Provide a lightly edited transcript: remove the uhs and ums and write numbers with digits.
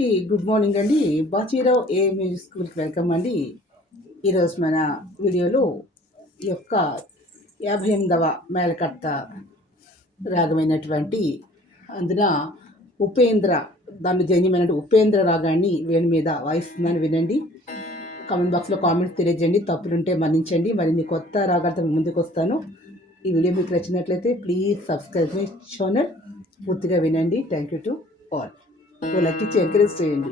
అందరికీ good morning అండి. బాచీరావు ఏ music స్కూల్కి వెల్కమ్ అండి. ఈరోజు మన వీడియోలో ఈ యొక్క 58వ మేళకర్త రాగమైనటువంటి అందున ఉపేంద్ర దాని జన్యమైన ఉపేంద్ర రాగాన్ని వేణు మీద వాయిస్తుందని వినండి. కామెంట్ బాక్స్లో కామెంట్స్ తెలియజేయండి. తప్పులుంటే మన్నించండి. మరిన్ని కొత్త రాగాలతో ముందుకు వస్తాను. ఈ వీడియో మీకు నచ్చినట్లయితే ప్లీజ్ సబ్స్క్రైబ్ మై ఛానల్. పూర్తిగా వినండి. Thank you to all. Like ఇచ్చి ఎంకరేజ్ చేయండి.